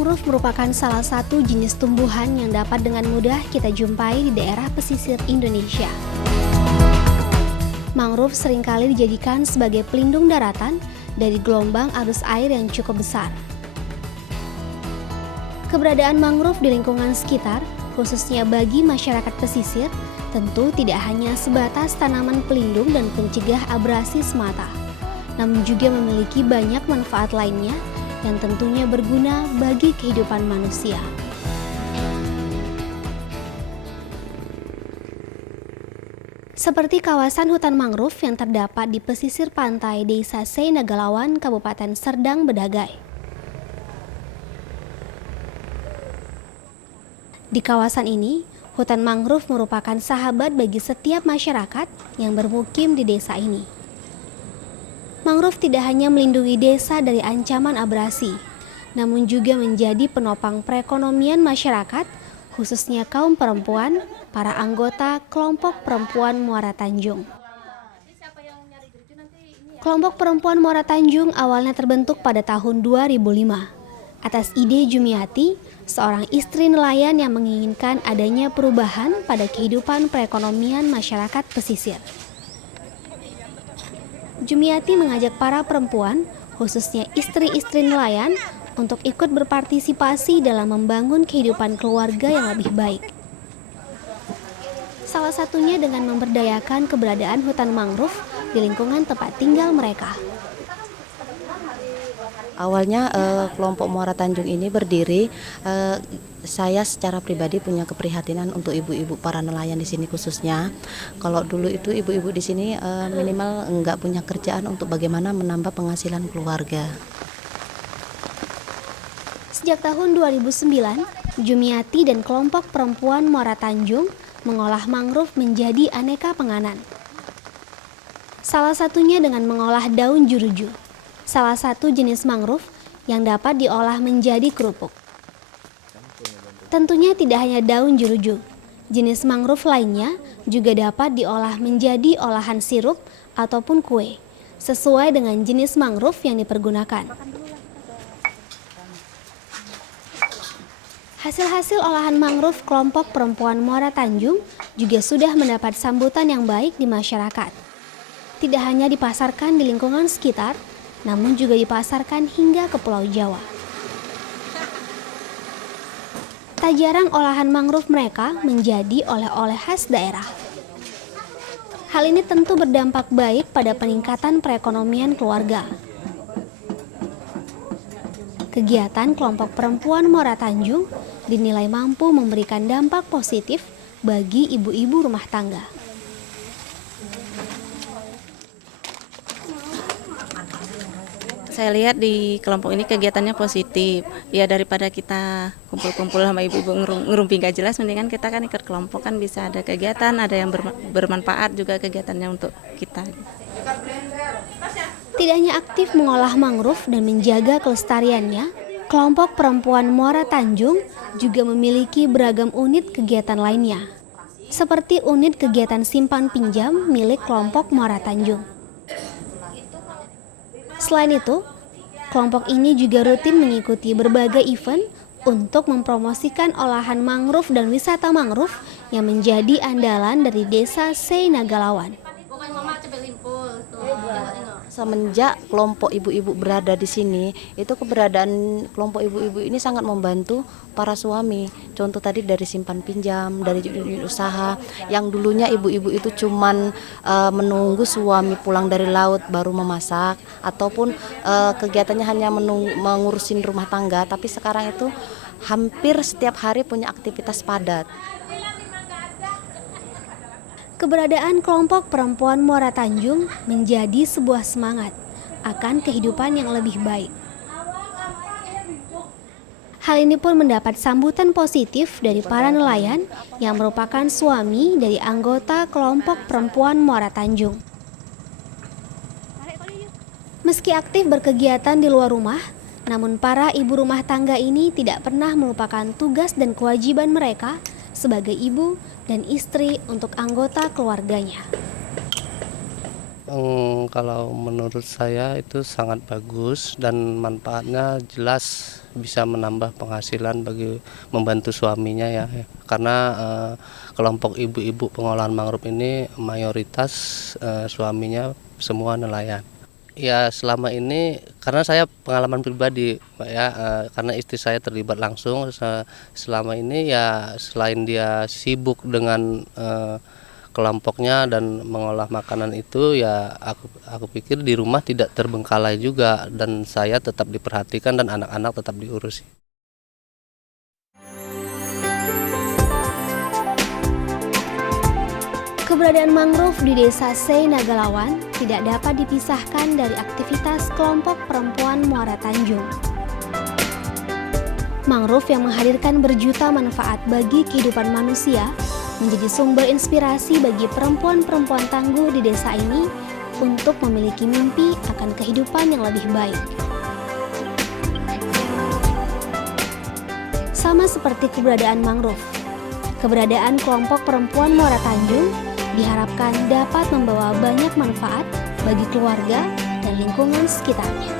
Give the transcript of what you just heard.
Mangrove merupakan salah satu jenis tumbuhan yang dapat dengan mudah kita jumpai di daerah pesisir Indonesia. Mangrove seringkali dijadikan sebagai pelindung daratan dari gelombang arus air yang cukup besar. Keberadaan mangrove di lingkungan sekitar, khususnya bagi masyarakat pesisir, tentu tidak hanya sebatas tanaman pelindung dan pencegah abrasi semata, namun juga memiliki banyak manfaat lainnya yang tentunya berguna bagi kehidupan manusia. Seperti kawasan hutan mangrove yang terdapat di pesisir pantai Desa Sei Nagalawan, Kabupaten Serdang Bedagai. Di kawasan ini, hutan mangrove merupakan sahabat bagi setiap masyarakat yang bermukim di desa ini. Mangrove tidak hanya melindungi desa dari ancaman abrasi, namun juga menjadi penopang perekonomian masyarakat, khususnya kaum perempuan, para anggota kelompok perempuan Muara Tanjung. Kelompok perempuan Muara Tanjung awalnya terbentuk pada tahun 2005 atas ide Jumiati, seorang istri nelayan yang menginginkan adanya perubahan pada kehidupan perekonomian masyarakat pesisir. Jumiati mengajak para perempuan, khususnya istri-istri nelayan, untuk ikut berpartisipasi dalam membangun kehidupan keluarga yang lebih baik. Salah satunya dengan memberdayakan keberadaan hutan mangrove di lingkungan tempat tinggal mereka. Awalnya kelompok Muara Tanjung ini berdiri, saya secara pribadi punya keprihatinan untuk ibu-ibu para nelayan di sini khususnya. Kalau dulu itu ibu-ibu di sini minimal nggak punya kerjaan untuk bagaimana menambah penghasilan keluarga. Sejak tahun 2009, Jumiati dan kelompok perempuan Muara Tanjung mengolah mangrove menjadi aneka penganan. Salah satunya dengan mengolah daun juruju, salah satu jenis mangrove yang dapat diolah menjadi kerupuk. Tentunya tidak hanya daun juruju, jenis mangrove lainnya juga dapat diolah menjadi olahan sirup ataupun kue, sesuai dengan jenis mangrove yang dipergunakan. Hasil-hasil olahan mangrove kelompok perempuan Muara Tanjung juga sudah mendapat sambutan yang baik di masyarakat. Tidak hanya dipasarkan di lingkungan sekitar, namun juga dipasarkan hingga ke Pulau Jawa. Tak jarang olahan mangrove mereka menjadi oleh-oleh khas daerah. Hal ini tentu berdampak baik pada peningkatan perekonomian keluarga. Kegiatan kelompok perempuan Muara Tanjung dinilai mampu memberikan dampak positif bagi ibu-ibu rumah tangga. Saya lihat di kelompok ini kegiatannya positif. Ya daripada kita kumpul-kumpul sama ibu-ibu ngerumpi gak jelas, mendingan kita kan ikut kelompok kan bisa ada kegiatan, ada yang bermanfaat juga kegiatannya untuk kita. Tidak hanya aktif mengolah mangrove dan menjaga kelestariannya, kelompok perempuan Muara Tanjung juga memiliki beragam unit kegiatan lainnya, seperti unit kegiatan simpan pinjam milik kelompok Muara Tanjung. Selain itu, kelompok ini juga rutin mengikuti berbagai event untuk mempromosikan olahan mangrove dan wisata mangrove yang menjadi andalan dari Desa Sei Nagalawan. Semenjak kelompok ibu-ibu berada di sini, itu keberadaan kelompok ibu-ibu ini sangat membantu para suami. Contoh tadi dari simpan pinjam, dari unit usaha, yang dulunya ibu-ibu itu cuman menunggu suami pulang dari laut baru memasak, ataupun kegiatannya hanya mengurusin rumah tangga, tapi sekarang itu hampir setiap hari punya aktivitas padat. Keberadaan kelompok perempuan Muara Tanjung menjadi sebuah semangat akan kehidupan yang lebih baik. Hal ini pun mendapat sambutan positif dari para nelayan yang merupakan suami dari anggota kelompok perempuan Muara Tanjung. Meski aktif berkegiatan di luar rumah, namun para ibu rumah tangga ini tidak pernah melupakan tugas dan kewajiban mereka sebagai ibu dan istri untuk anggota keluarganya. Kalau menurut saya itu sangat bagus dan manfaatnya jelas bisa menambah penghasilan bagi membantu suaminya ya. Karena kelompok ibu-ibu pengolahan mangrove ini mayoritas suaminya semua nelayan. Ya selama ini karena saya pengalaman pribadi Pak ya, karena istri saya terlibat langsung selama ini ya, selain dia sibuk dengan kelompoknya dan mengolah makanan itu ya, aku pikir di rumah tidak terbengkalai juga dan saya tetap diperhatikan dan anak-anak tetap diurus. Keberadaan mangrove di desa Sei Nagalawan tidak dapat dipisahkan dari aktivitas kelompok perempuan Muara Tanjung. Mangrove yang menghadirkan berjuta manfaat bagi kehidupan manusia menjadi sumber inspirasi bagi perempuan-perempuan tangguh di desa ini untuk memiliki mimpi akan kehidupan yang lebih baik. Sama seperti keberadaan mangrove, keberadaan kelompok perempuan Muara Tanjung diharapkan dapat membawa banyak manfaat bagi keluarga dan lingkungan sekitarnya.